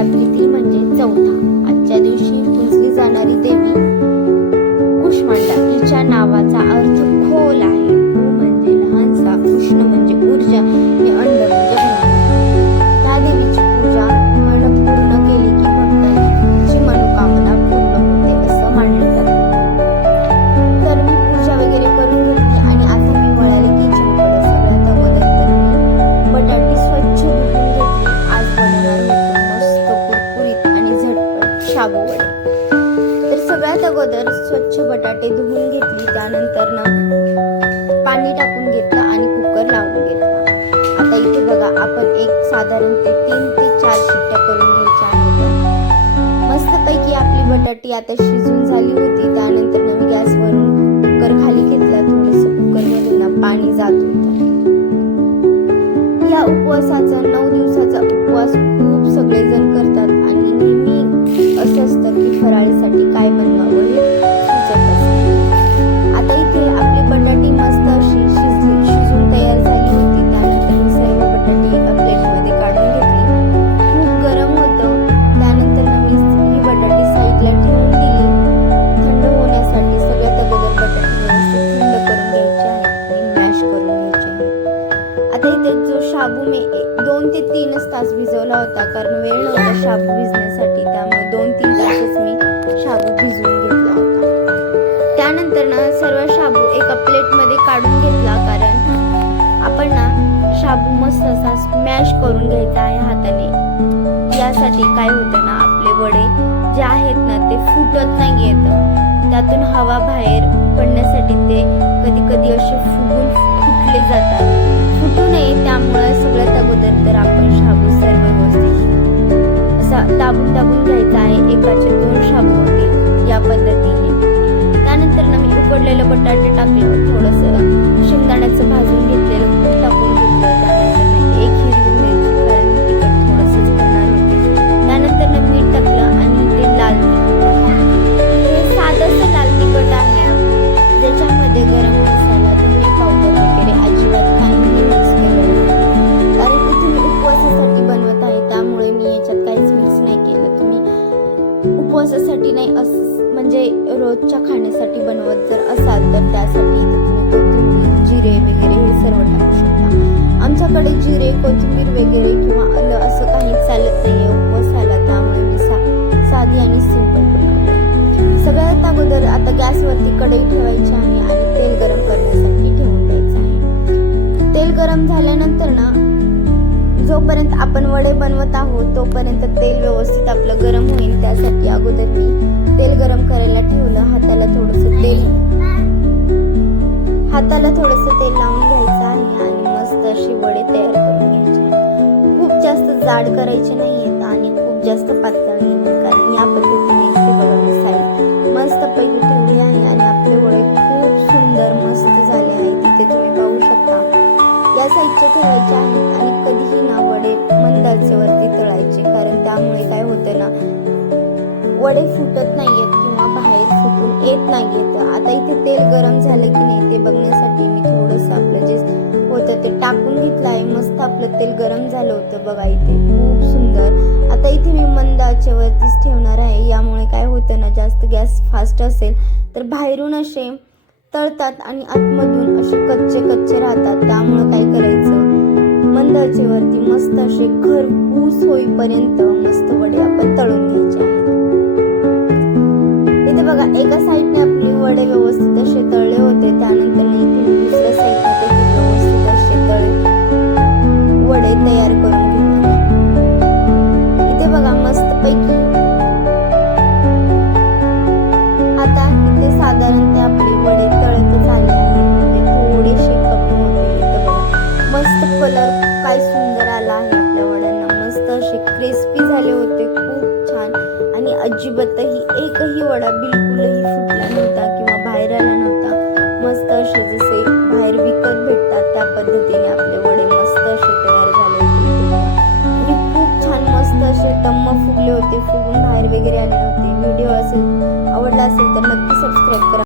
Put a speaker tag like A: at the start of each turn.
A: रात्रीतील म्हणजे चौथा. शाबू वडे तर सगळ्यात अगोदर स्वच्छ बटाटे धुवून घेतली त्यानंतर ना पाणी टाकून घेतलं आणि कुकर लावून घेतला. आता इथे बघा आपण एक साधारण ते तीन ते चार शिट्ट्या करून घ्यायच्या आहेत. मस्तपैकी आपली बटाटी आता शिजून झाली होती. त्यानंतर मी गॅसवरून कुकर खाली घेतला. थोडस कुकरमध्ये ना पाणी जात होतं. या उपवासाचा नऊ दिवसाचा उपवास खूप सगळेजण करतात. दोन ते तीनच तास भिजवला होता. कारण वेळ नव्हता शाबू भिजण्यासाठी. त्यामुळे दोन तीन तासच मी शाबू भिजवून घेतला होता. त्यानंतर ना सर्व शाबू एका प्लेटमध्ये काढून घेतला. कारण आपण ना शाबू मस्त असा स्मॅश करून घ्यायचा आहे हाताने. यासाठी काय होतं ना आपले वडे जे आहेत ना ते फुटत नाही येत त्यातून हवा बाहेर पडण्यासाठी ते कधी कधी असे फुगून फुटले जातात. గుంద గుంజైతాయి ఇంకా उपवासासाठी नाही असं म्हणजे रोजच्या खाण्यासाठी बनवत जर असाल तर त्यासाठी तुम्ही कोथिंबीर जिरे वगैरे हे सर्व टाकू शकता. आमच्याकडे जिरे कोथिंबीर वगैरे जोपर्यंत आपण वडे बनवत आहोत तोपर्यंत तेल व्यवस्थित आपलं गरम होईल. त्यासाठी अगोदर मी तेल गरम करायला ठेवलं. हाताला थोडस तेल हाताला थोडस तेल लावून घ्यायचं आहे आणि मस्त अशी वडे तयार करून घ्यायचे खूप जास्त जाड करायचे नाहीयेत आणि खूप जास्त पातळ नाही कारण या पद्धतीने बघा मी साईड मस्त पैकी ठेवली आहे आणि आपले वडे खूप सुंदर मस्त झाले आहेत तिथे तुम्ही पाहू शकता. या साईडचे ठेवायचे आहेत वडे फुटत नाहीयेत किंवा बाहेर फुटून येत नाहीयेत. आता इथे तेल गरम झालं की नाही ते बघण्यासाठी मी थोडंसं आपलं जे होतं ते टाकून घेतलं आहे. मस्त आपलं तेल गरम झालं होतं बघा इथे. खूप सुंदर. आता इथे मी मंद आचेवरतीच ठेवणार आहे. यामुळे काय होतं ना जास्त गॅस फास्ट असेल तर बाहेरून असे तळतात आणि आतमधून असे कच्चे कच्चे राहतात. त्यामुळं काय करायचं? मंद आचेवरती मस्त असे खरपूस होईपर्यंत मस्त वडे आपण तळून घ्यायचे. इथे बघा एका साईडने आपली वडे व्यवस्थित असे तळले होते. त्यानंतर इथे दुसऱ्या साईडने व्यवस्थित असे तळे वडे तयार करून अजिबातही एकही वडा बिलकुलही फुटला नव्हता किंवा बाहेर आला नव्हता. मस्त असे जसे बाहेर विकत भेटतात त्या पद्धतीने आपले वडे मस्त असे तयार झाले होते आणि म्हणजे खूप छान मस्त असे तम्म फुगले होते फुगून बाहेर वगैरे आले होते. व्हिडिओ असेल आवडला असेल तर नक्की सबस्क्राईब करा.